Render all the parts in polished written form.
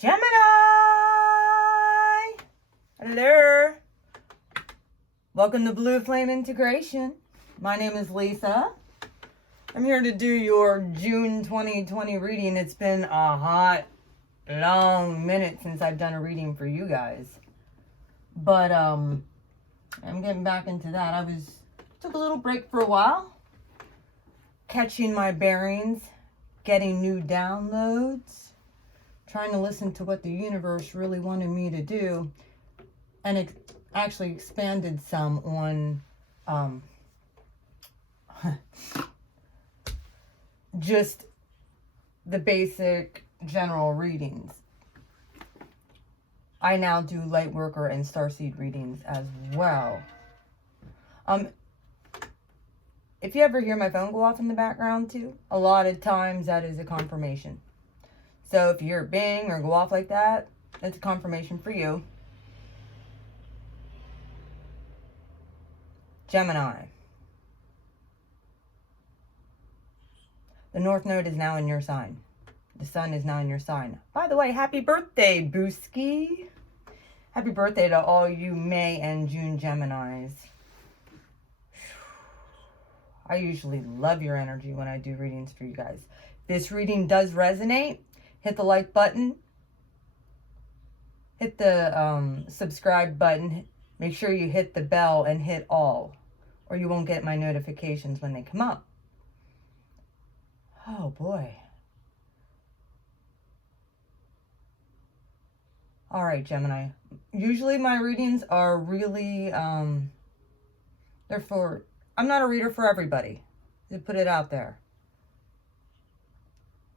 Gemini! Hello! Welcome to Blue Flame Integration. My name is Lisa. I'm here to do your June 2020 reading. It's been a hot, long minute since I've done a reading for you guys. But, I'm getting back into that. Took a little break for a while. Catching my bearings. Getting new downloads. Trying to listen to what the universe really wanted me to do, and it actually expanded some on just the basic general readings. I now do light worker and starseed readings as well. If you ever hear my phone go off in the background too, a lot of times that is a confirmation. So if you hear it bing or go off like that, that's a confirmation for you. Gemini. The North Node is now in your sign. The Sun is now in your sign. By the way, happy birthday, Booski. Happy birthday to all you May and June Geminis. I usually love your energy when I do readings for you guys. This reading does resonate. Hit the like button. Hit the subscribe button. Make sure you hit the bell and hit all, or you won't get my notifications when they come up. Oh boy. All right, Gemini. Usually my readings are really, I'm not a reader for everybody. To put it out there.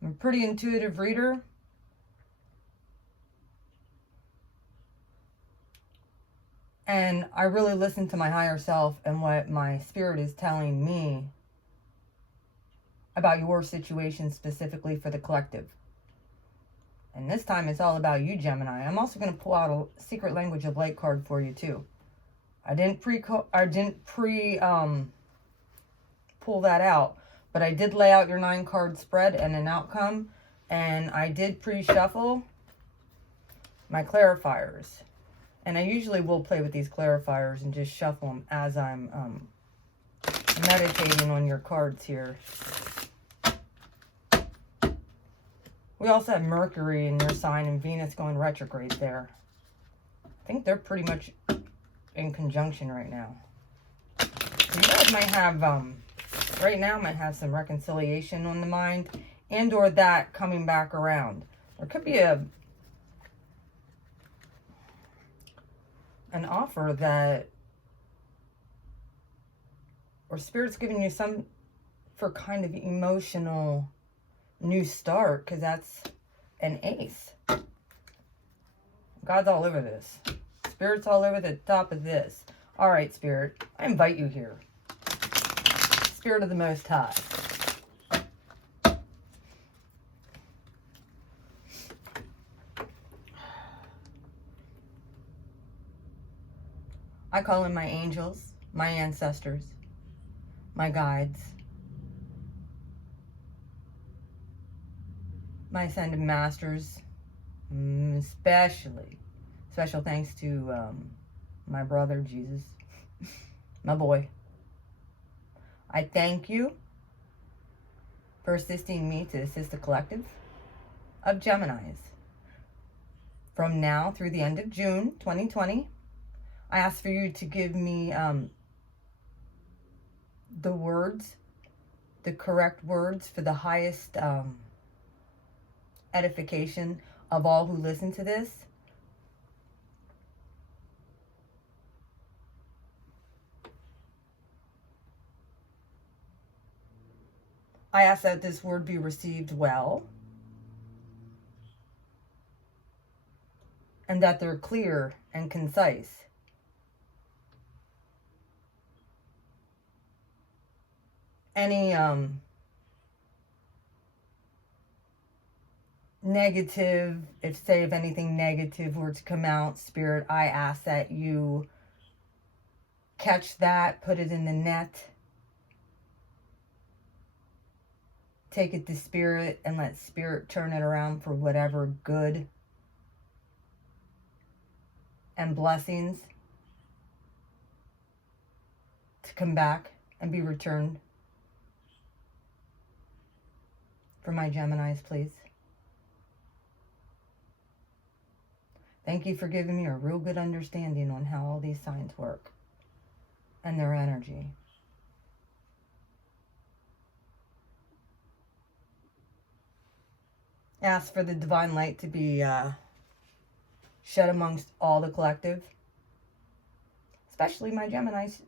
I'm a pretty intuitive reader. And I really listen to my higher self and what my spirit is telling me about your situation specifically for the collective. And this time it's all about you, Gemini. I'm also going to pull out a secret language of light card for you too. I didn't pull that out. But I did lay out your 9-card spread and an outcome. And I did pre-shuffle my clarifiers. And I usually will play with these clarifiers and just shuffle them as I'm meditating on your cards here. We also have Mercury in your sign and Venus going retrograde there. I think they're pretty much in conjunction right now. You guys might have... right now might have some reconciliation on the mind and or that coming back around. There could be an offer that, or Spirit's giving you some for kind of emotional new start, because that's an ace. God's all over this. Spirit's all over the top of this. All right, Spirit, I invite you here. Spirit of the Most High. I call in my angels, my ancestors, my guides, my ascended masters, especially special thanks to my brother Jesus, my boy. I thank you for assisting me to assist the collective of Geminis. From now through the end of June 2020, I ask for you to give me the words, the correct words for the highest edification of all who listen to this. I ask that this word be received well, and that they're clear and concise. Any negative, if anything negative were to come out, Spirit, I ask that you catch that, put it in the net, take it to Spirit, and let Spirit turn it around for whatever good and blessings to come back and be returned for my Geminis, please. Thank you for giving me a real good understanding on how all these signs work and their energy. Ask for the divine light to be shed amongst all the collective, especially my Geminis,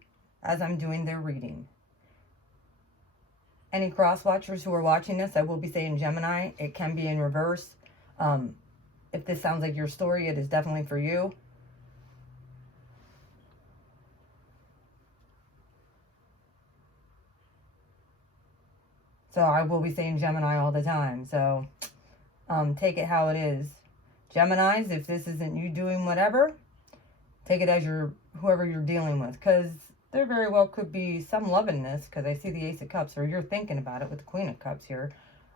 as I'm doing their reading. Any cross watchers who are watching this, I will be saying Gemini. It can be in reverse. If this sounds like your story, it is definitely for you. So I will be saying Gemini all the time. So take it how it is. Geminis, if this isn't you doing whatever, take it as whoever you're dealing with. Because there very well could be some love in this, because I see the Ace of Cups, or you're thinking about it with the Queen of Cups here,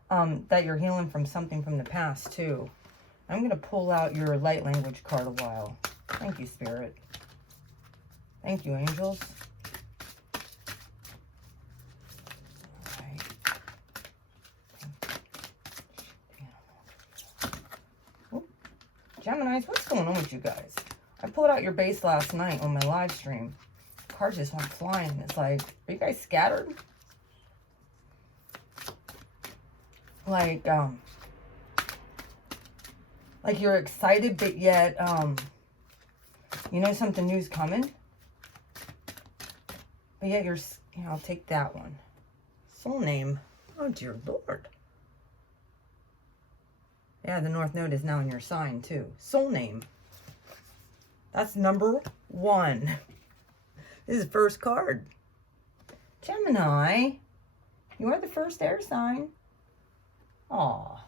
that you're healing from something from the past too. I'm going to pull out your light language card a while. Thank you, Spirit. Thank you, angels. Geminis, what's going on with you guys? I pulled out your base last night on my live stream. Cards just went flying. It's like, are you guys scattered? Like you're excited, but yet, you know something new's coming. But yet I'll take that one. Soul name. Oh, dear Lord. Yeah, the North Node is now in your sign, too. Soul name. That's number 1. This is the first card. Gemini, you are the first air sign. Aw.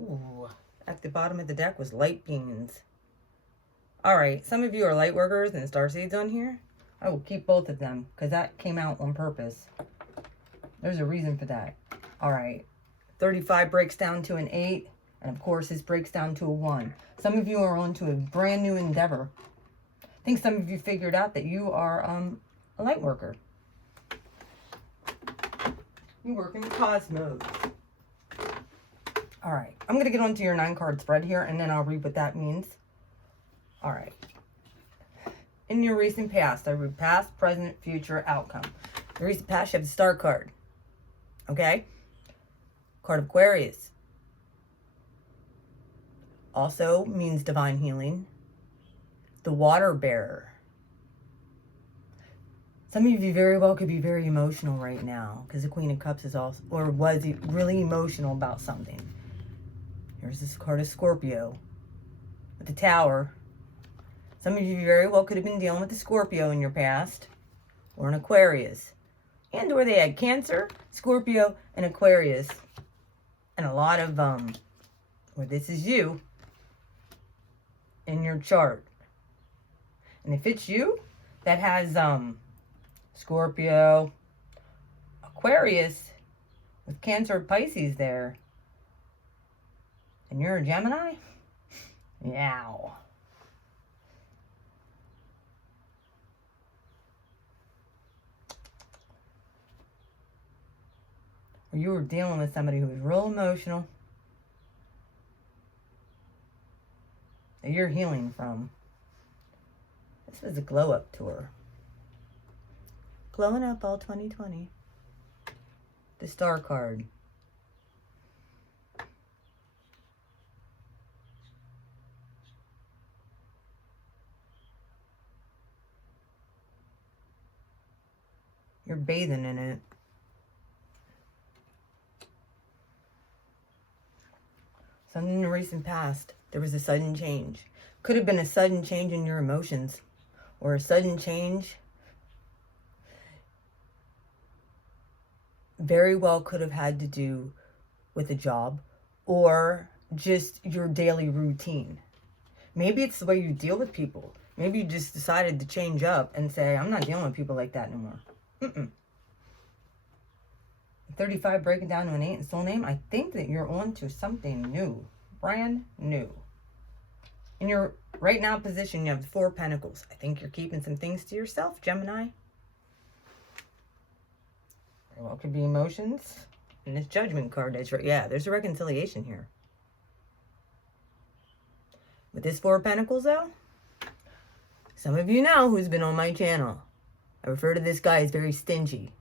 Ooh. At the bottom of the deck was light beans. Alright, some of you are light workers and starseeds on here. I will keep both of them, because that came out on purpose. There's a reason for that. Alright. 35 breaks down to an 8, and of course this breaks down to a 1. Some of you are on to a brand new endeavor. I think some of you figured out that you are a light worker. You work in the cosmos. All right, I'm going to get onto your 9-card spread here, and then I'll read what that means. All right. In your recent past, I read past, present, future, outcome. The recent past, you have the Star card. Okay? Card of Aquarius. Also means divine healing. The water bearer. Some of you very well could be very emotional right now, because the Queen of Cups is also, or was really emotional about something. Here's this card of Scorpio with the Tower. Some of you very well could have been dealing with the Scorpio in your past, or an Aquarius. And or they had Cancer, Scorpio, and Aquarius. And a lot of, or this is you in your chart. And if it's you that has Scorpio, Aquarius with Cancer, Pisces there, and you're a Gemini, yow. Or you were dealing with somebody who was real emotional that you're healing from. This was a glow up tour. Glowing up all 2020. The Star card. You're bathing in it. Something in the recent past, there was a sudden change. Could have been a sudden change in your emotions, or a sudden change. Very well could have had to do with a job, or just your daily routine. Maybe it's the way you deal with people. Maybe you just decided to change up and say, I'm not dealing with people like that anymore. 35 breaking down to an 8 in soul name. I think that you're on to something new. Brand new. In your right now position, you have the Four of Pentacles. I think you're keeping some things to yourself, Gemini. Very well could be emotions. And this Judgment card, that's right. Yeah, there's a reconciliation here. With this Four of Pentacles, though, some of you know who's been on my channel. I refer to this guy as very stingy.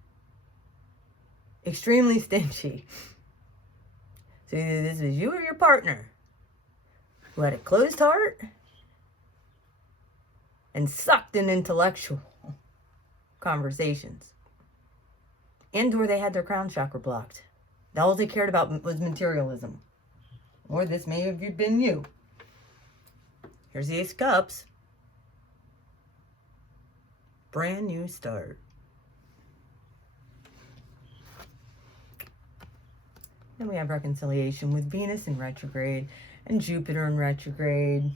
Extremely stingy. So either this was you or your partner who had a closed heart and sucked in intellectual conversations. And or they had their crown chakra blocked. All they cared about was materialism. Or this may have been you. Here's the Ace of Cups. Brand new start. Then we have reconciliation with Venus in retrograde and Jupiter in retrograde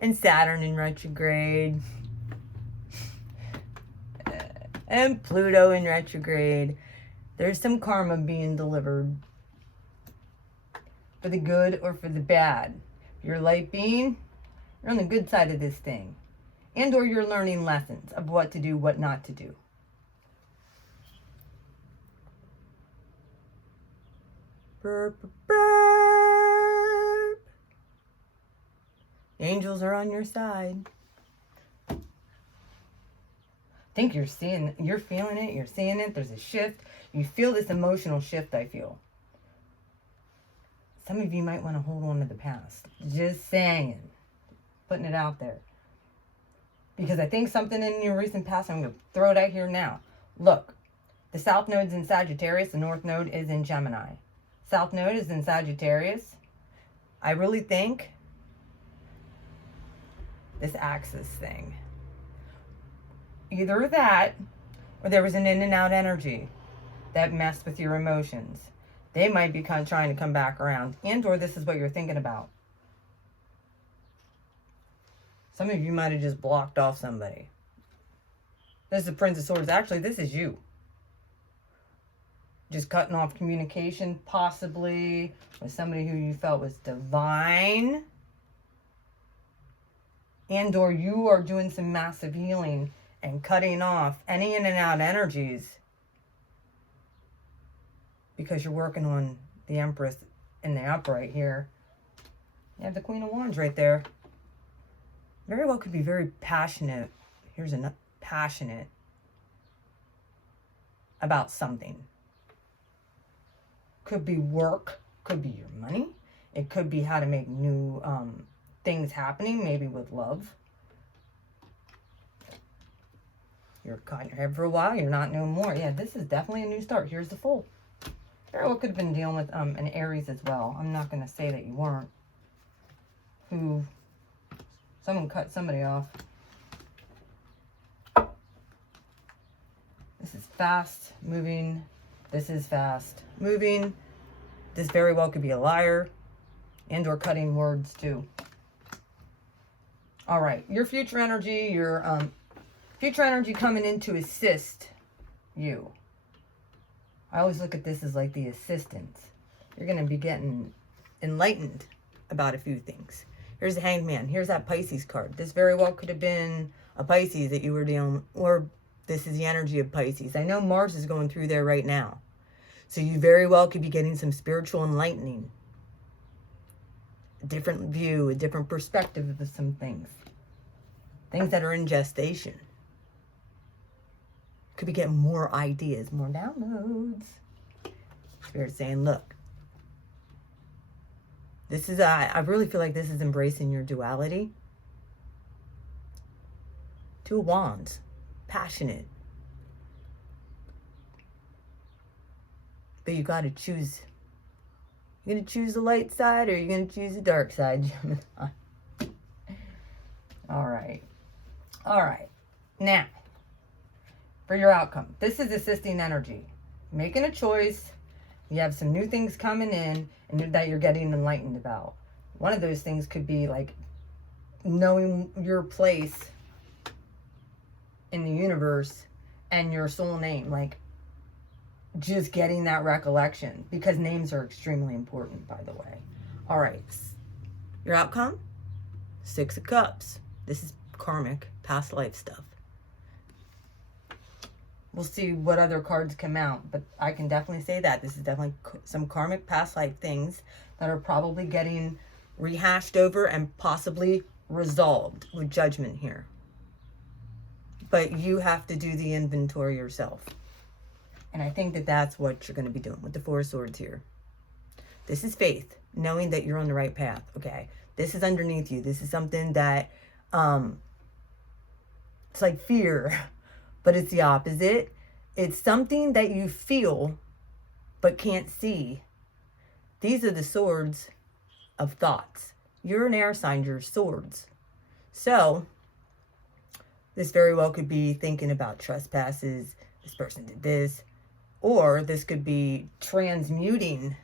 and Saturn in retrograde and Pluto in retrograde. There's some karma being delivered for the good or for the bad. You're a light being, you're on the good side of this thing. And or you're learning lessons of what to do, what not to do. Burp, burp. The angels are on your side. I think you're feeling it, you're seeing it, there's a shift. You feel this emotional shift, I feel. Some of you might want to hold on to the past. Just saying. Putting it out there. Because I think something in your recent past, I'm going to throw it out here now. Look, the South Node's in Sagittarius, the North Node is in Gemini. South Node is in Sagittarius. I really think this Axis thing. Either that, or there was an in and out energy that messed with your emotions. They might be kind of trying to come back around. And or this is what you're thinking about. Some of you might have just blocked off somebody. This is the Prince of Swords. Actually, this is you. Just cutting off communication, possibly, with somebody who you felt was divine. And or you are doing some massive healing and cutting off any in and out energies. Because you're working on the Empress in the upright here. You have the Queen of Wands right there. Very well could be very passionate. Here's a passionate about something. Could be work. Could be your money. It could be how to make new things happening. Maybe with love. You're caught in your head for a while. You're not no more. Yeah, this is definitely a new start. Here's the Fool. Very well could have been dealing with an Aries as well. I'm not going to say that you weren't. Someone cut somebody off. This is fast moving. This is fast moving. This very well could be a liar and or cutting words too. All right, your future energy, coming in to assist you. I always look at this as like the assistant. You're going to be getting enlightened about a few things. Here's the Hanged Man. Here's that Pisces card. This very well could have been a Pisces that you were dealing with, or this is the energy of Pisces. I know Mars is going through there right now. So you very well could be getting some spiritual enlightening. A different view, a different perspective of some things. Things that are in gestation. Could be getting more ideas, more downloads. Spirit saying, look. This is, I really feel like this is embracing your duality. Two of Wands. Passionate. But you got to choose. You're going to choose the light side or you're going to choose the dark side, Gemini. All right. All right. Now, for your outcome. This is assisting energy. Making a choice. You have some new things coming in and that you're getting enlightened about. One of those things could be like knowing your place in the universe and your soul name. Like just getting that recollection, because names are extremely important, by the way. All right. Your outcome? Six of Cups. This is karmic, past life stuff. We'll see what other cards come out, but I can definitely say that this is definitely some karmic past life things that are probably getting rehashed over and possibly resolved with Judgment here. But you have to do the inventory yourself. And I think that that's what you're going to be doing with the Four of Swords here. This is faith, knowing that you're on the right path, okay? This is underneath you. This is something that, it's like fear, but it's the opposite. It's something that you feel but can't see. These are the swords of thoughts. You're an air sign, you're swords. So, this very well could be thinking about trespasses. This person did this. Or this could be transmuting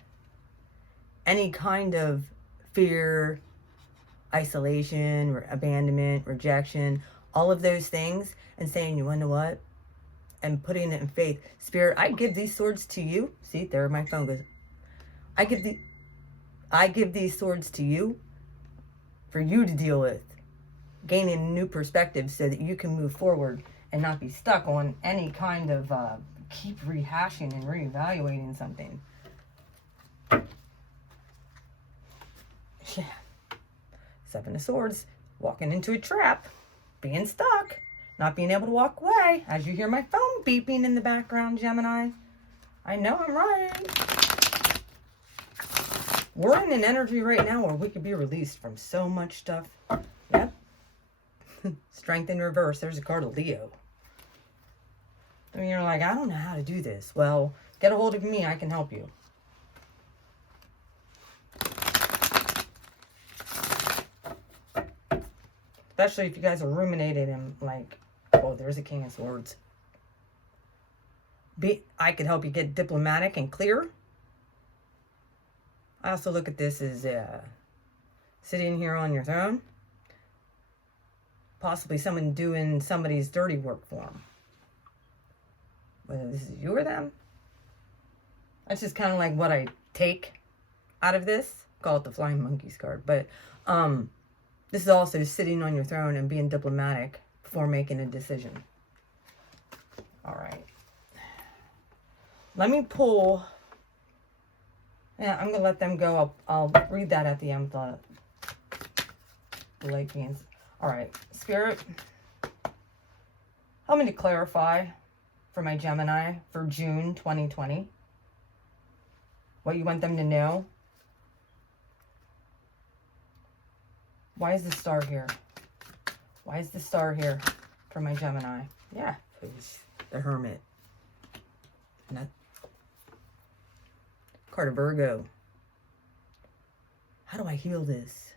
any kind of fear, isolation, abandonment, rejection, all of those things, and saying, you want to know what? And putting it in faith. Spirit, I give these swords to you. See, there my phone goes. I give these swords to you for you to deal with. Gaining a new perspective so that you can move forward and not be stuck on any kind of keep rehashing and reevaluating something. Yeah. Seven of Swords, walking into a trap, being stuck, not being able to walk away. As you hear my phone beeping in the background, Gemini. I know I'm right. We're in an energy right now where we could be released from so much stuff. Yep. Strength in reverse. There's a card of Leo. I mean, you're like, I don't know how to do this. Well, get a hold of me. I can help you. Especially if you guys are ruminating and like, oh, there's a King of Swords. I can help you get diplomatic and clear. I also look at this as sitting here on your throne. Possibly someone doing somebody's dirty work for them. Whether this is you or them. That's just kind of like what I take out of this. Call it the Flying Monkeys card. But this is also sitting on your throne and being diplomatic before making a decision. All right. Let me pull. Yeah, I'm going to let them go. I'll read that at the end of the late beans. All right. Spirit, help me to clarify for my Gemini for June 2020. What you want them to know. Why is the star here? Why is the star here for my Gemini? Yeah, it's the Hermit. Not card of Virgo. How do I heal this?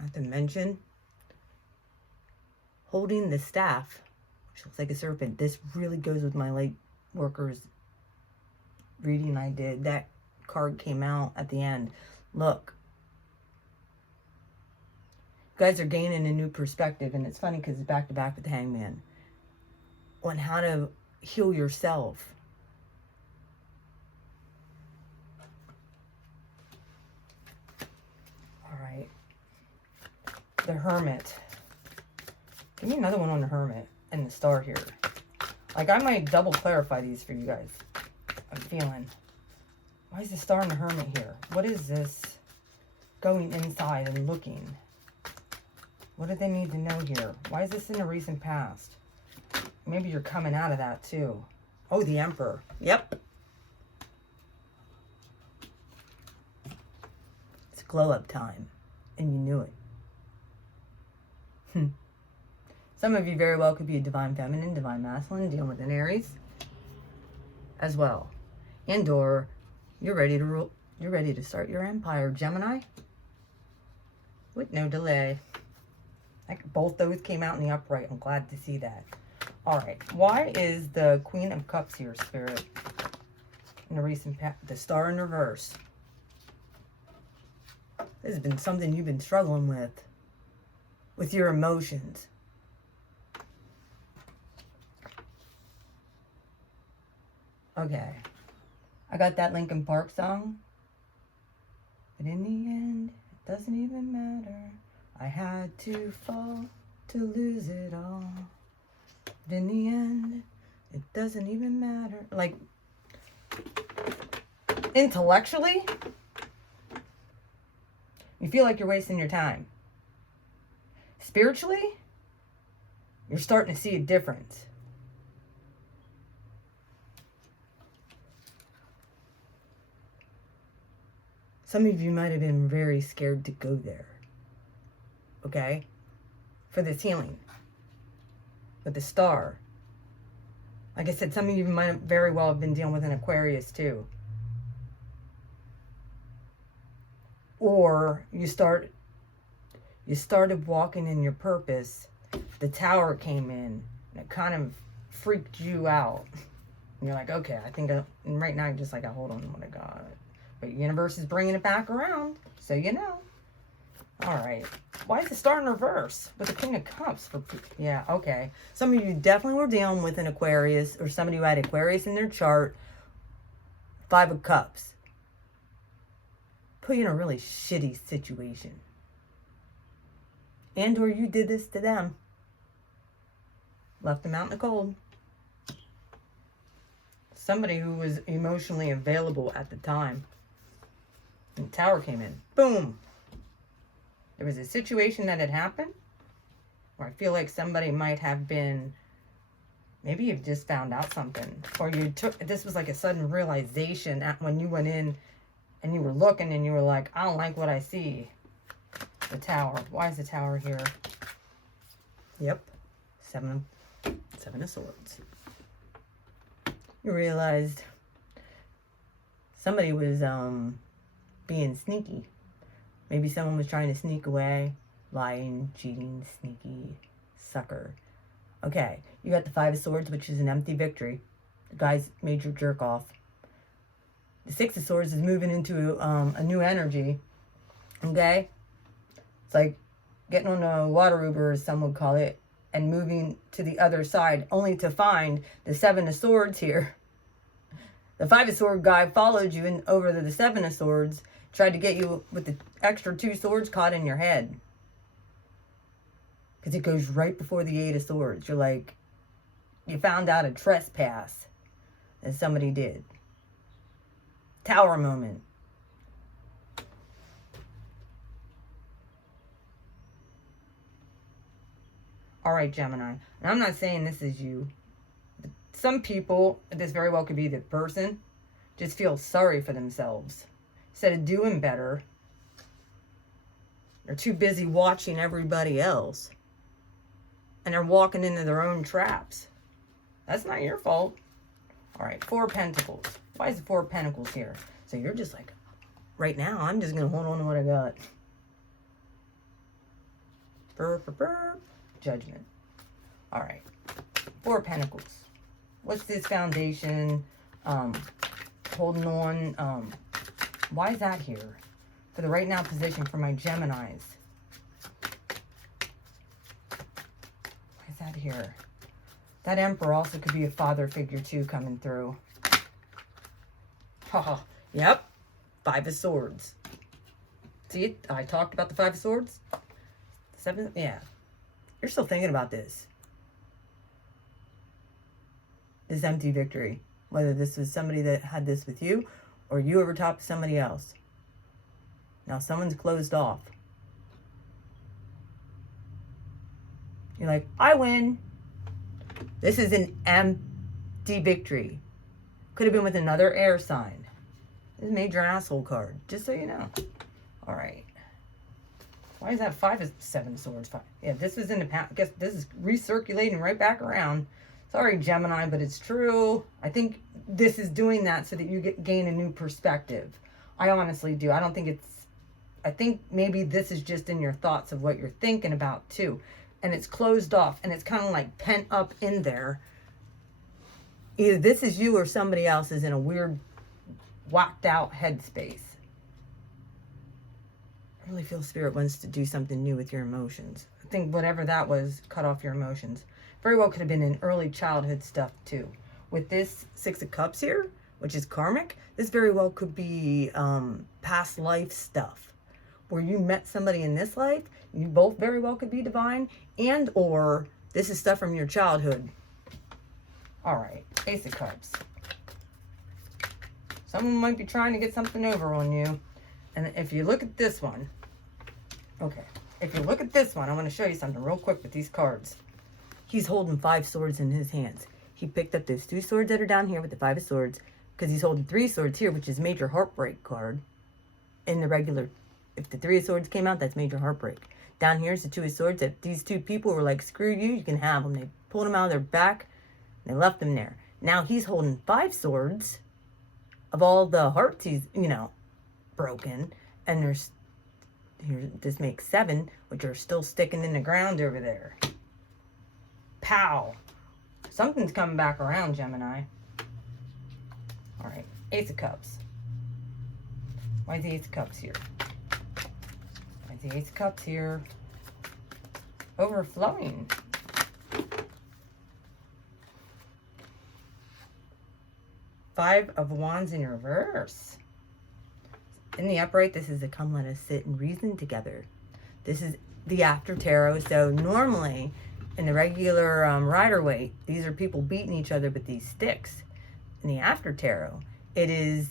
Not to mention holding the staff, which looks like a serpent. This really goes with my light workers reading I did. That card came out at the end. Look. You guys are gaining a new perspective, and it's funny because it's back to back with the Hangman. On how to heal yourself. All right. The Hermit. Give me another one on the Hermit and the star here. Like, I might double clarify these for you guys. I'm feeling. Why is the star and the Hermit here? What is this going inside and looking? What do they need to know here? Why is this in the recent past? Maybe you're coming out of that too. Oh, the Emperor. Yep. It's glow up time. And you knew it. Some of you very well could be a divine feminine, divine masculine, dealing with an Aries as well. And or you're ready to rule, you're ready to start your empire, Gemini, with no delay. Like both those came out in the upright. I'm glad to see that. All right. Why is the Queen of Cups here, Spirit? In the recent past, the star in reverse. This has been something you've been struggling with your emotions. Okay. I got that Linkin Park song. But in the end, Doesn't even matter. I had to fall to lose it all. But in the end, it doesn't even matter. Like, intellectually, you feel like you're wasting your time. Spiritually, you're starting to see a difference. Some of you might have been very scared to go there. Okay? For this healing. With the star. Like I said, some of you might very well have been dealing with an Aquarius too. Or you started walking in your purpose. The Tower came in. And it kind of freaked you out. And you're like, okay, I think, and right now you're just like, I hold on to what I got. But the universe is bringing it back around, so you know. All right. Why is the star in reverse with the King of Cups? Yeah, okay. Some of you definitely were dealing with an Aquarius or somebody who had Aquarius in their chart. 5 of Cups. Put you in a really shitty situation. And or you did this to them. Left them out in the cold. Somebody who was emotionally available at the time. And the Tower came in. Boom. There was a situation that had happened where I feel like somebody might have been, maybe you just found out something. Or you took, this was like a sudden realization when you went in and you were looking and you were like, I don't like what I see. The Tower. Why is the Tower here? Yep. Seven of Swords. You realized somebody was being sneaky. Maybe someone was trying to sneak away, lying, cheating, sneaky, sucker. Okay, you got the 5 of Swords, which is an empty victory. The guy's major jerk off. The 6 of Swords is moving into a new energy. Okay? It's like getting on a water Uber, as some would call it, and moving to the other side, only to find the 7 of Swords here. The 5 of Swords guy followed you and over to the 7 of Swords, tried to get you with the extra 2 swords caught in your head. Because it goes right before the 8 of Swords. You're like, you found out a trespass that somebody did. Tower moment. All right, Gemini. And I'm not saying this is you. Some people, this very well could be the person, just feel sorry for themselves. Instead of doing better, they're too busy watching everybody else. And they're walking into their own traps. That's not your fault. All right, 4 of Pentacles. Why is the 4 of Pentacles here? So you're just like, right now, I'm just going to hold on to what I got. Judgment. All right. 4 of Pentacles. What's this foundation? Holding on. Why is that here? For the right now position for my Geminis. Why is that here? That Emperor also could be a father figure too coming through. Haha. Yep. 5 of Swords. See it? I talked about the 5 of Swords. 7. Yeah. You're still thinking about this. This empty victory. Whether this was somebody that had this with you or you over top of somebody else. Now someone's closed off. You're like, I win. This is an empty victory. Could have been with another air sign. This is a major asshole card. Just so you know. All right. Why is that 5 of 7 swords? 5. Yeah, this was in the past. I guess this is recirculating right back around. Sorry, Gemini, but it's true. I think this is doing that so that you gain a new perspective. I honestly do. I don't think it's... I think maybe this is just in your thoughts of what you're thinking about, too. And it's closed off, and it's kind of like pent up in there. Either this is you or somebody else is in a weird, whacked out headspace. I really feel Spirit wants to do something new with your emotions. I think whatever that was, cut off your emotions. Very well could have been in early childhood stuff too. With this 6 of Cups here, which is karmic, this very well could be past life stuff. where you met somebody in this life. You both very well could be divine, and or this is stuff from your childhood. All right, Ace of Cups. Someone might be trying to get something over on you. And if you look at this one, okay, if you look at this one, I want to show you something real quick with these cards. He's holding 5 swords in his hands. He picked up those 2 swords that are down here with the 5 of swords, because he's holding 3 swords here, which is major heartbreak card. In the regular, if the 3 of swords came out, that's major heartbreak. Down here's the 2 of swords. If these 2 people were like, screw you, you can have them. They pulled them out of their back, and they left them there. Now he's holding 5 swords of all the hearts he's, you know, broken. And there's, here, this makes 7, which are still sticking in the ground over there. Pow. Something's coming back around, Gemini. All right, Ace of Cups. Why is the Ace of Cups here? Why is the Ace of Cups here? Overflowing. Five of Wands in reverse. In the upright, this is the come let us sit and reason together. This is the after tarot. So normally in the regular Rider-Waite, these are people beating each other with these sticks. In the after tarot, it is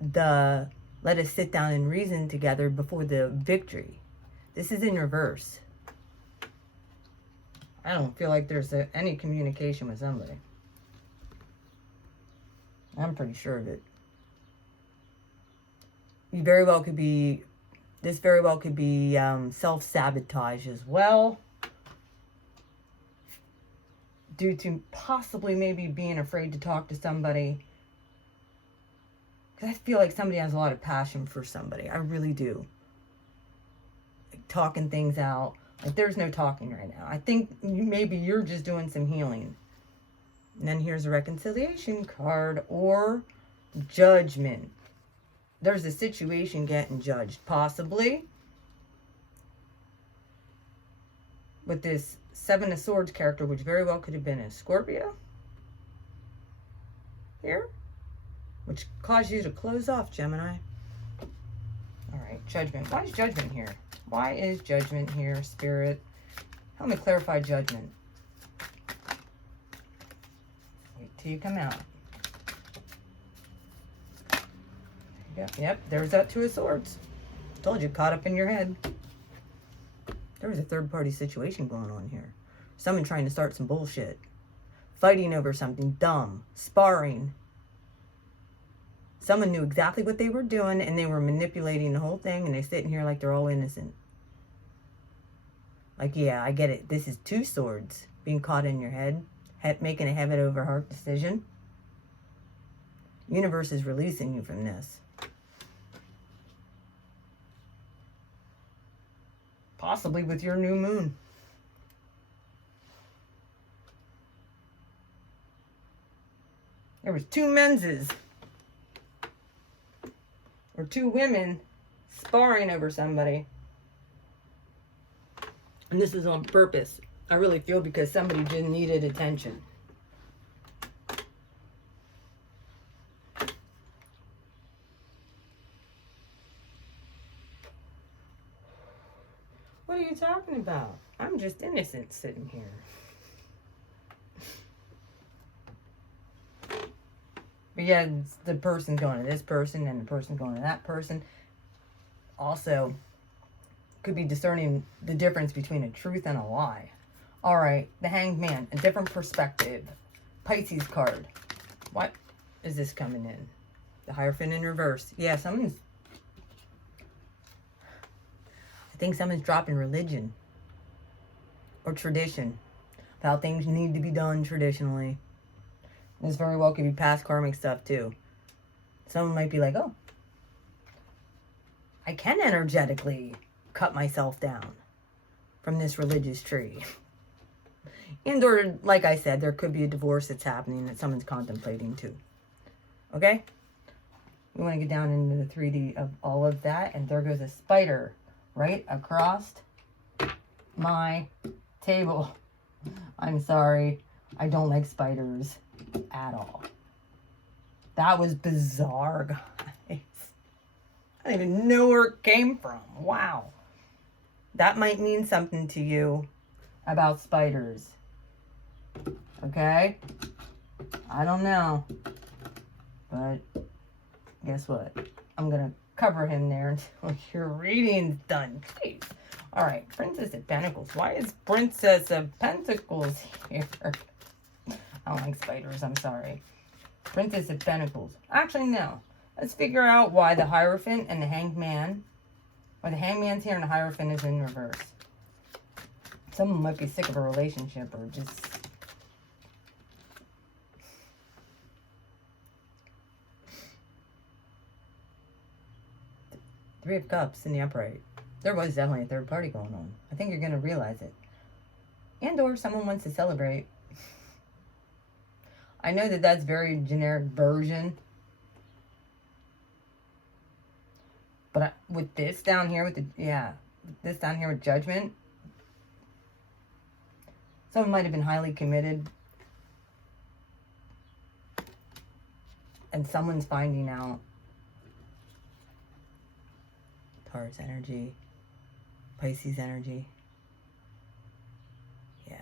the let us sit down and reason together before the victory. This is in reverse. I don't feel like there's any communication with somebody. I'm pretty sure of it. You very well could be, this very well could be self-sabotage as well. Due to possibly maybe being afraid to talk to somebody. Because I feel like somebody has a lot of passion for somebody. I really do. Like talking things out. Like there's no talking right now. I think maybe you're just doing some healing. And then here's a reconciliation card or judgment. There's a situation getting judged, possibly. With this 7 of Swords character, which very well could have been a Scorpio. Here. Which caused you to close off, Gemini. Alright, Judgment. Why is Judgment here? Why is Judgment here, Spirit? Help me clarify Judgment. Wait till you come out. Yep, there's that 2 of Swords. Told you, caught up in your head. There was a third-party situation going on here. Someone trying to start some bullshit. Fighting over something dumb. Sparring. Someone knew exactly what they were doing, and they were manipulating the whole thing, and they're sitting here like they're all innocent. Like, yeah, I get it. This is 2 swords being caught in your head. Making a head over heart decision. Universe is releasing you from this. Possibly with your new moon. There was 2 menses. Or 2 women sparring over somebody. And this is on purpose. I really feel because somebody just needed attention. What are you talking about? I'm just innocent sitting here. But yeah, the person going to this person and the person going to that person. Also, could be discerning the difference between a truth and a lie. All right, the Hanged Man, a different perspective. Pisces card. What is this coming in? The Hierophant in reverse. Yeah, someone's... I think someone's dropping religion. Or tradition. Of how things need to be done traditionally. This very well could be past karmic stuff too. Someone might be like, oh, I can energetically cut myself down from this religious tree. And or, like I said, there could be a divorce that's happening that someone's contemplating too. Okay? We want to get down into the 3D of all of that. And there goes a spider right across my table. I'm sorry. I don't like spiders at all. That was bizarre, guys. I don't even know where it came from. Wow. That might mean something to you about spiders. Okay? I don't know. But guess what? I'm going to cover him there until your reading's done. Jeez. All right, Princess of Pentacles. Why is Princess of Pentacles here? I don't like spiders, I'm sorry. Princess of Pentacles. Actually, no. Let's figure out why the Hierophant and the Hanged Man, or the Hanged Man's here and the Hierophant is in reverse. Someone might be sick of a relationship or just... Three of Cups in the upright. There was definitely a third party going on. I think you're going to realize it. And or someone wants to celebrate. I know that that's very generic version. But with this down here, with the, this down here with Judgment, someone might have been highly committed. And someone's finding out. Taurus energy. Pisces energy. Yeah.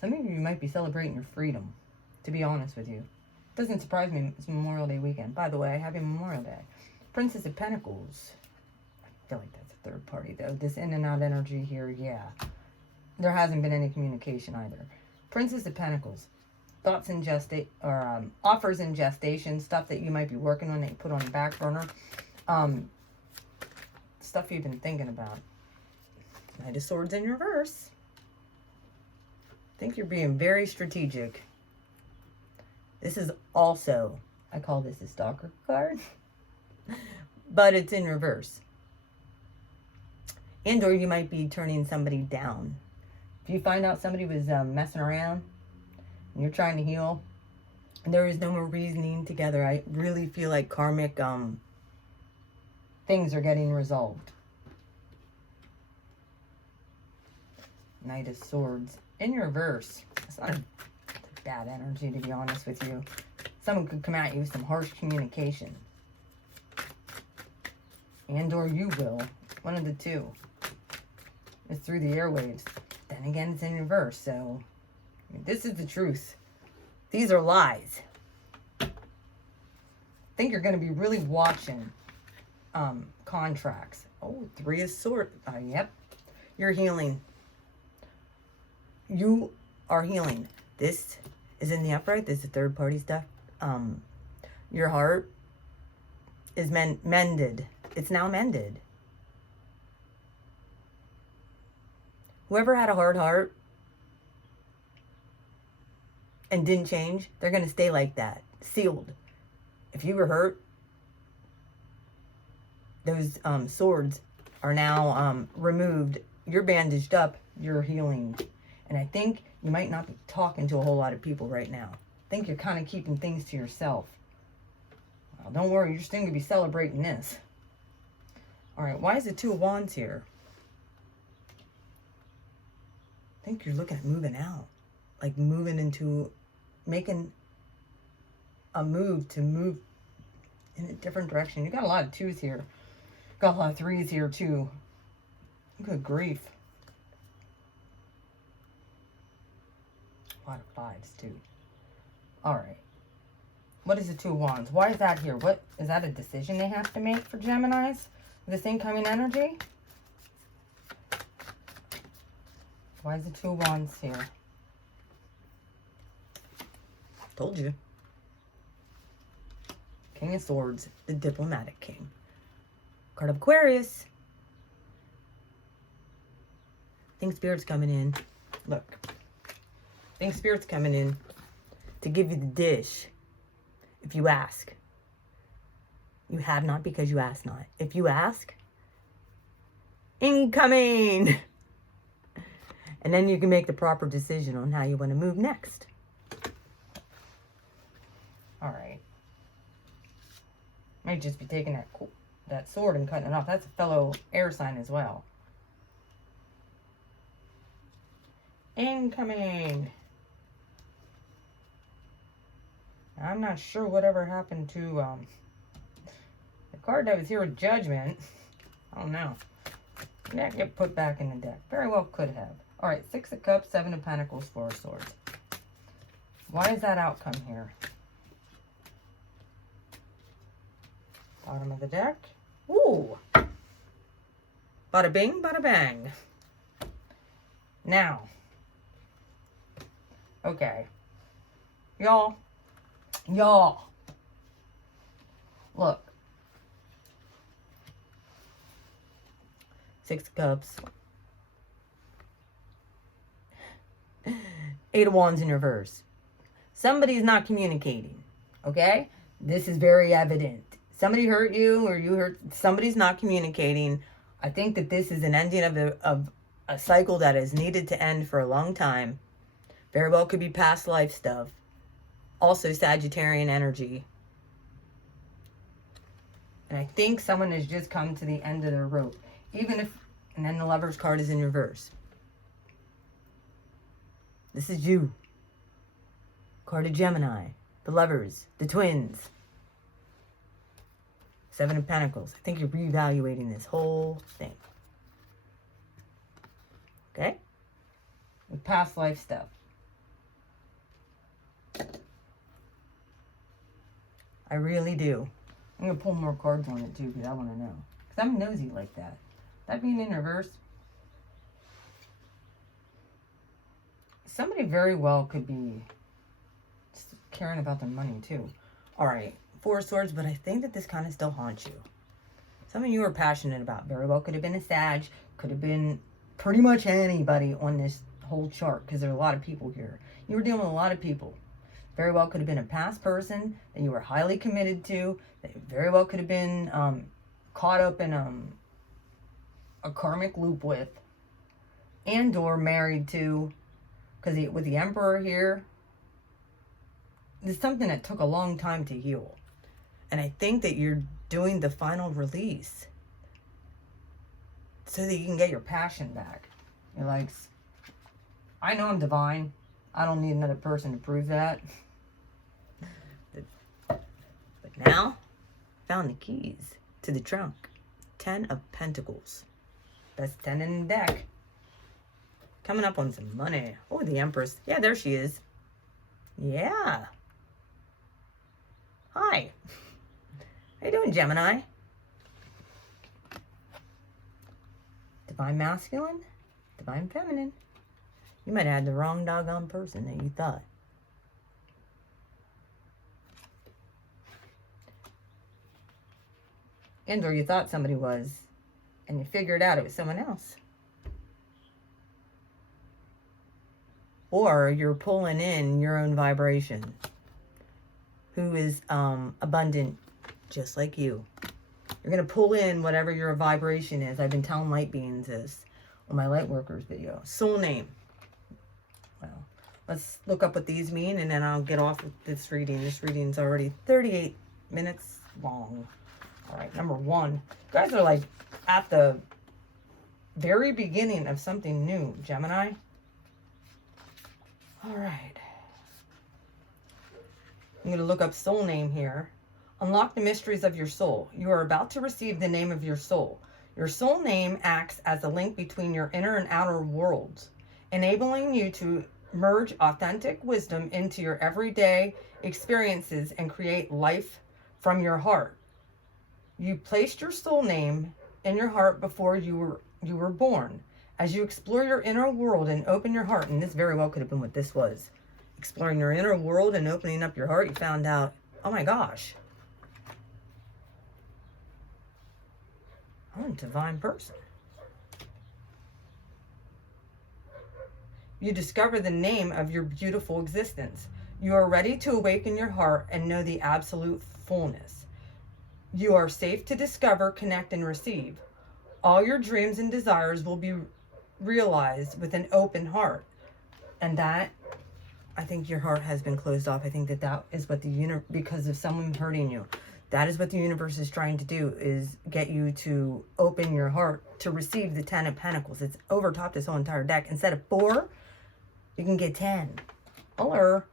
Some of you might be celebrating your freedom, to be honest with you. Doesn't surprise me. It's Memorial Day weekend. By the way, happy Memorial Day. Princess of Pentacles. I feel like that's a third party, though. This in and out energy here, yeah. There hasn't been any communication either. Princess of Pentacles. Thoughts in gestation, or offers in gestation, stuff that you might be working on that you put on the back burner. Stuff you've been thinking about. Knight of Swords in reverse. I think you're being very strategic. This is also, I call this a stalker card, but it's in reverse. And or you might be turning somebody down. If you find out somebody was messing around, and you're trying to heal, and there is no more reasoning together, I really feel like karmic things are getting resolved. Knight of Swords in reverse. It's not a bad energy, to be honest with you. Someone could come at you with some harsh communication. And or you will. One of the two. It's through the airwaves. Then again, it's in reverse, so... This is the truth. These are lies. I think you're going to be really watching contracts. Oh, Three of Swords. Yep. You're healing. You are healing. This is in the upright. This is third party stuff. Your heart is mended. It's now mended. Whoever had a hard heart and didn't change, they're going to stay like that, sealed. If you were hurt, those swords are now removed. You're bandaged up, you're healing. And I think you might not be talking to a whole lot of people right now. I think you're kind of keeping things to yourself. Well, don't worry, you're still going to be celebrating this. All right, why is the Two of Wands here? I think you're looking at moving out. Like moving into... making a move to move in a different direction. You got a lot of twos here. Got a lot of threes here too. Good grief. A lot of fives too. Alright. What is the Two of Wands? Why is that here? What is that, a decision they have to make for Geminis? This incoming energy? Why is the Two of Wands here? Told you. King of Swords, the diplomatic king. Card of Aquarius. Think Spirit's coming in. Look. Think Spirit's coming in to give you the dish. If you ask. You have not because you ask not. If you ask, incoming. And then you can make the proper decision on how you want to move next. Alright. Might just be taking that sword and cutting it off. That's a fellow air sign as well. Incoming. I'm not sure whatever happened to the card that was here with Judgment. I don't know. Did that get put back in the deck? Very well could have. All right, 6 of Cups, 7 of Pentacles, 4 of Swords. Why is that outcome here? Bottom of the deck. Ooh. Bada bing, bada bang. Now. Okay. Y'all. Look. 6 of Cups. 8 of Wands in reverse. Somebody's not communicating. Okay? This is very evident. Somebody hurt you or you hurt. Somebody's not communicating. I think that this is an ending of a cycle that is needed to end for a long time. Very well could be past life stuff. Also Sagittarian energy. And I think someone has just come to the end of their rope. Even if, and then the Lover's card is in reverse. This is you. Card of Gemini. The Lovers. The Twins. 7 of Pentacles. I think you're reevaluating this whole thing. Okay? With past life stuff. I really do. I'm going to pull more cards on it too because I want to know. Because I'm nosy like that. That being in reverse. Somebody very well could be just caring about their money too. Alright. 4 of Swords, but I think that this kind of still haunts you. Some of you are passionate about. Very well could have been a Sag. Could have been pretty much anybody on this whole chart because there are a lot of people here. You were dealing with a lot of people. Very well could have been a past person that you were highly committed to. That very well could have been caught up in a karmic loop with. And or married to. Because with the Emperor here, there's something that took a long time to heal. And I think that you're doing the final release so that you can get your passion back. You're like, I know I'm divine. I don't need another person to prove that. But now, found the keys to the trunk. 10 of Pentacles. That's 10 in the deck. Coming up on some money. Oh, the Empress. Yeah, there she is. Yeah. Hi. How you doing, Gemini? Divine Masculine? Divine Feminine? You might have had the wrong doggone person that you thought. And or you thought somebody was, and you figured out it was someone else. Or you're pulling in your own vibration. Who is abundant, just like you. You're going to pull in whatever your vibration is. I've been telling light beings this on my light workers video. Soul name. Well, let's look up what these mean and then I'll get off with this reading. This reading's already 38 minutes long. All right, number 1. You guys are like at the very beginning of something new, Gemini. All right. I'm going to look up soul name here. Unlock the mysteries of your soul. You are about to receive the name of your soul. Your soul name acts as a link between your inner and outer worlds, enabling you to merge authentic wisdom into your everyday experiences and create life from your heart. You placed your soul name in your heart before you were born. As you explore your inner world and open your heart, and this very well could have been what this was. Exploring your inner world and opening up your heart, you found out, oh my gosh, I'm a divine person. You discover the name of your beautiful existence. You are ready to awaken your heart and know the absolute fullness. You are safe to discover, connect, and receive. All your dreams and desires will be realized with an open heart. And that, I think your heart has been closed off. I think that is what the universe, because of someone hurting you, that is what the universe is trying to do, is get you to open your heart to receive the 10 of Pentacles. It's overtopped this whole entire deck. Instead of 4, you can get 10. Or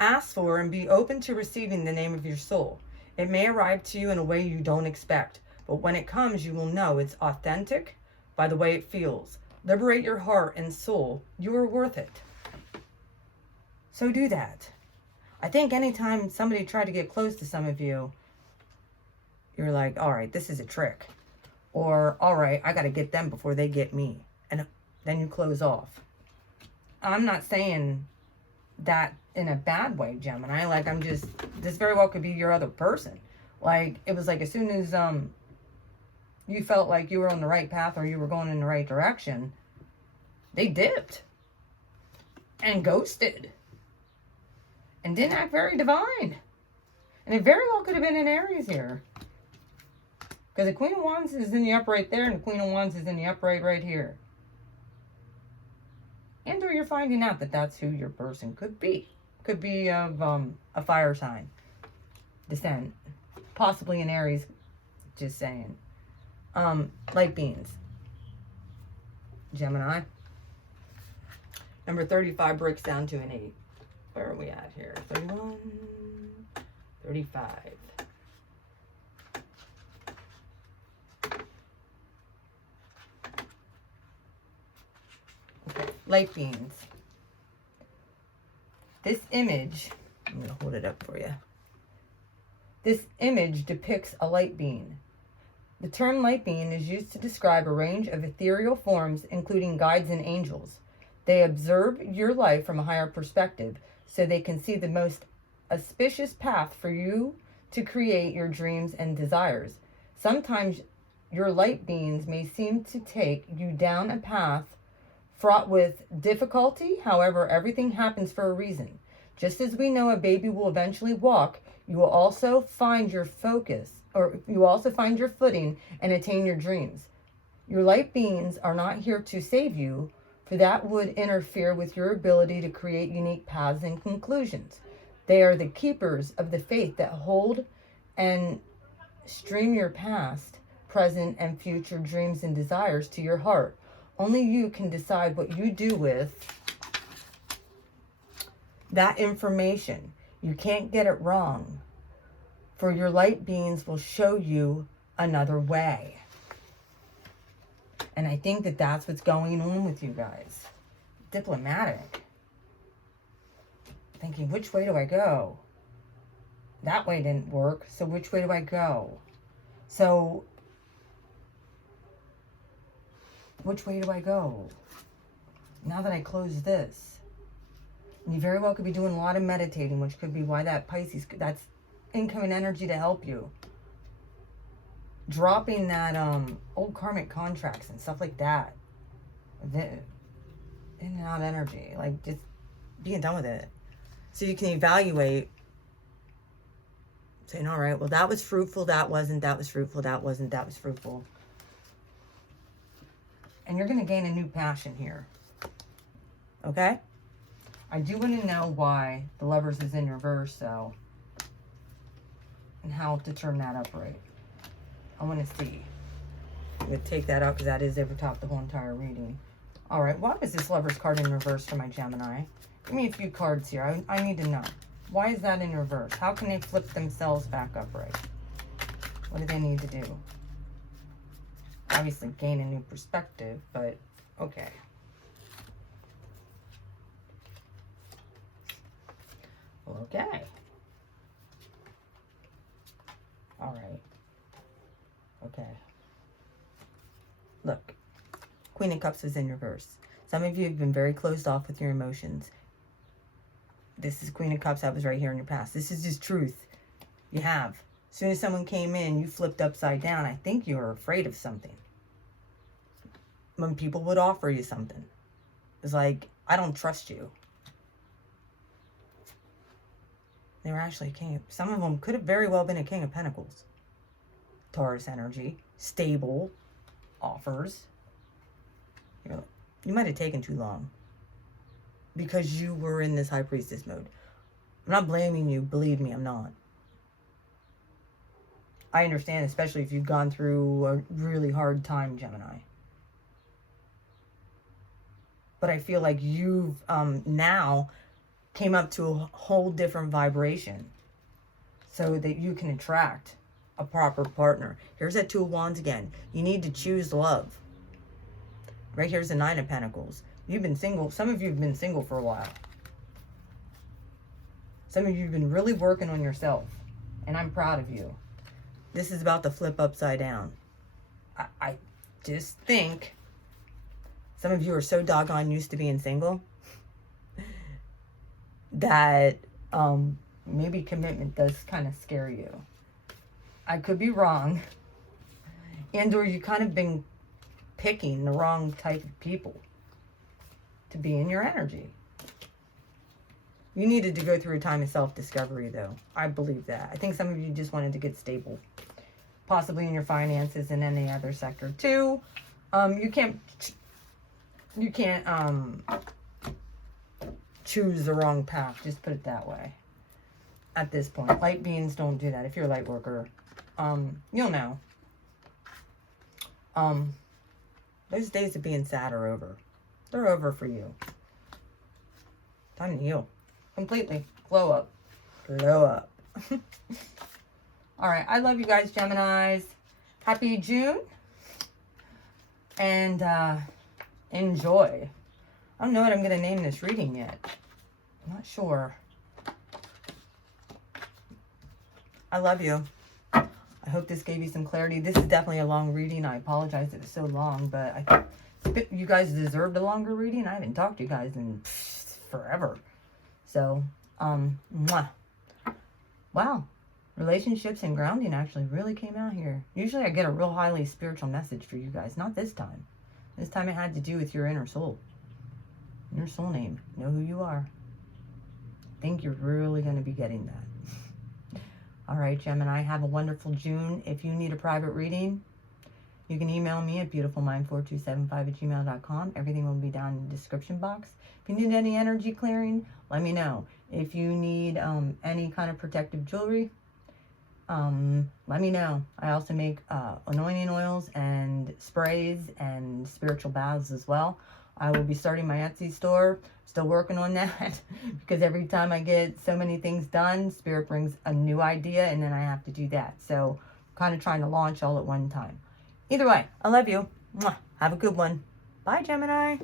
Ask for and be open to receiving the name of your soul. It may arrive to you in a way you don't expect, but when it comes, you will know it's authentic by the way it feels. Liberate your heart and soul. You are worth it. So do that. I think anytime somebody tried to get close to some of you, you're like, all right, this is a trick. Or, all right, I got to get them before they get me. And then you close off. I'm not saying that in a bad way, Gemini. Like, this very well could be your other person. Like, it was like as soon as you felt like you were on the right path or you were going in the right direction, they dipped and ghosted and didn't act very divine. And it very well could have been in Aries here. Because the Queen of Wands is in the upright there and the Queen of Wands is in the upright right here. And or you're finding out that that's who your person could be. Could be of a fire sign. Descent. Possibly an Aries. Just saying. Light beings. Gemini. Number 35 breaks down to an 8. Where are we at here? 31. 35. Okay, light beings. This image, I'm going to hold it up for you. This image depicts a light being. The term light being is used to describe a range of ethereal forms, including guides and angels. They observe your life from a higher perspective, so they can see the most auspicious path for you to create your dreams and desires. Sometimes your light beings may seem to take you down a path fraught with difficulty. However, everything happens for a reason. Just as we know a baby will eventually walk, you will also find your focus, or you also find your footing and attain your dreams. Your light beings are not here to save you, for that would interfere with your ability to create unique paths and conclusions. They are the keepers of the faith that hold and stream your past, present, and future dreams and desires to your heart. Only you can decide what you do with that information. You can't get it wrong, for your light beings will show you another way. And I think that that's what's going on with you guys. Diplomatic. Thinking, which way do I go? That way didn't work, so which way do I go? So, which way do I go? Now that I close this. And you very well could be doing a lot of meditating, which could be why that Pisces, that's incoming energy to help you. Dropping that old karmic contracts and stuff like that. In and out energy. Like, just being done with it. So you can evaluate. Saying, all right, well, that was fruitful, that wasn't, that was fruitful, that wasn't, that was fruitful. And you're going to gain a new passion here. Okay? I do want to know why the Lovers is in reverse, though. And how to turn that upright. I want to see. I'm going to take that out because that is over top the whole entire reading. All right, why is this Lover's card in reverse for my Gemini? Give me a few cards here. I need to know. Why is that in reverse? How can they flip themselves back upright? What do they need to do? Obviously gain a new perspective, but okay. Well, okay. All right. Okay. Look. Queen of Cups is in reverse. Some of you have been very closed off with your emotions. This is Queen of Cups that was right here in your past. This is just truth. You have. As soon as someone came in, you flipped upside down. I think you were afraid of something. When people would offer you something. It's like, I don't trust you. They were actually a king. Some of them could have very well been a King of Pentacles. Taurus energy. Stable. Offers. You might have taken too long. Because you were in this High Priestess mode. I'm not blaming you. Believe me, I'm not. I understand, especially if you've gone through a really hard time, Gemini. But I feel like you've now came up to a whole different vibration so that you can attract a proper partner. Here's that Two of Wands again. You need to choose love. Right here's the Nine of Pentacles. You've been single. Some of you have been single for a while. Some of you have been really working on yourself. And I'm proud of you. This is about to flip upside down. I just think some of you are so doggone used to being single that maybe commitment does kind of scare you. I could be wrong. And or you kind of been picking the wrong type of people to be in your energy. You needed to go through a time of self-discovery, though. I believe that. I think some of you just wanted to get stable. Possibly in your finances and any other sector, too. You can't choose the wrong path. Just put it that way. At this point. Light beings don't do that. If you're a light worker, you'll know. Those days of being sad are over. They're over for you. Time to heal. Completely. Glow up. Glow up. Alright, I love you guys, Geminis. Happy June. And enjoy. I don't know what I'm going to name this reading yet. I'm not sure. I love you. I hope this gave you some clarity. This is definitely a long reading. I apologize it was so long, but I think you guys deserved a longer reading. I haven't talked to you guys in forever. So, mwah. Wow. Relationships and grounding actually really came out here. Usually I get a real highly spiritual message for you guys. Not this time. This time it had to do with your inner soul. Your soul name. Know who you are. I think you're really going to be getting that. All right, Gemini, have a wonderful June. If you need a private reading, you can email me at beautifulmind4275@gmail.com. Everything will be down in the description box. If you need any energy clearing, let me know. If you need any kind of protective jewelry, let me know. I also make anointing oils and sprays and spiritual baths as well. I will be starting my Etsy store. Still working on that because every time I get so many things done, Spirit brings a new idea and then I have to do that. So kind of trying to launch all at one time. Either way, I love you. Mwah. Have a good one. Bye, Gemini.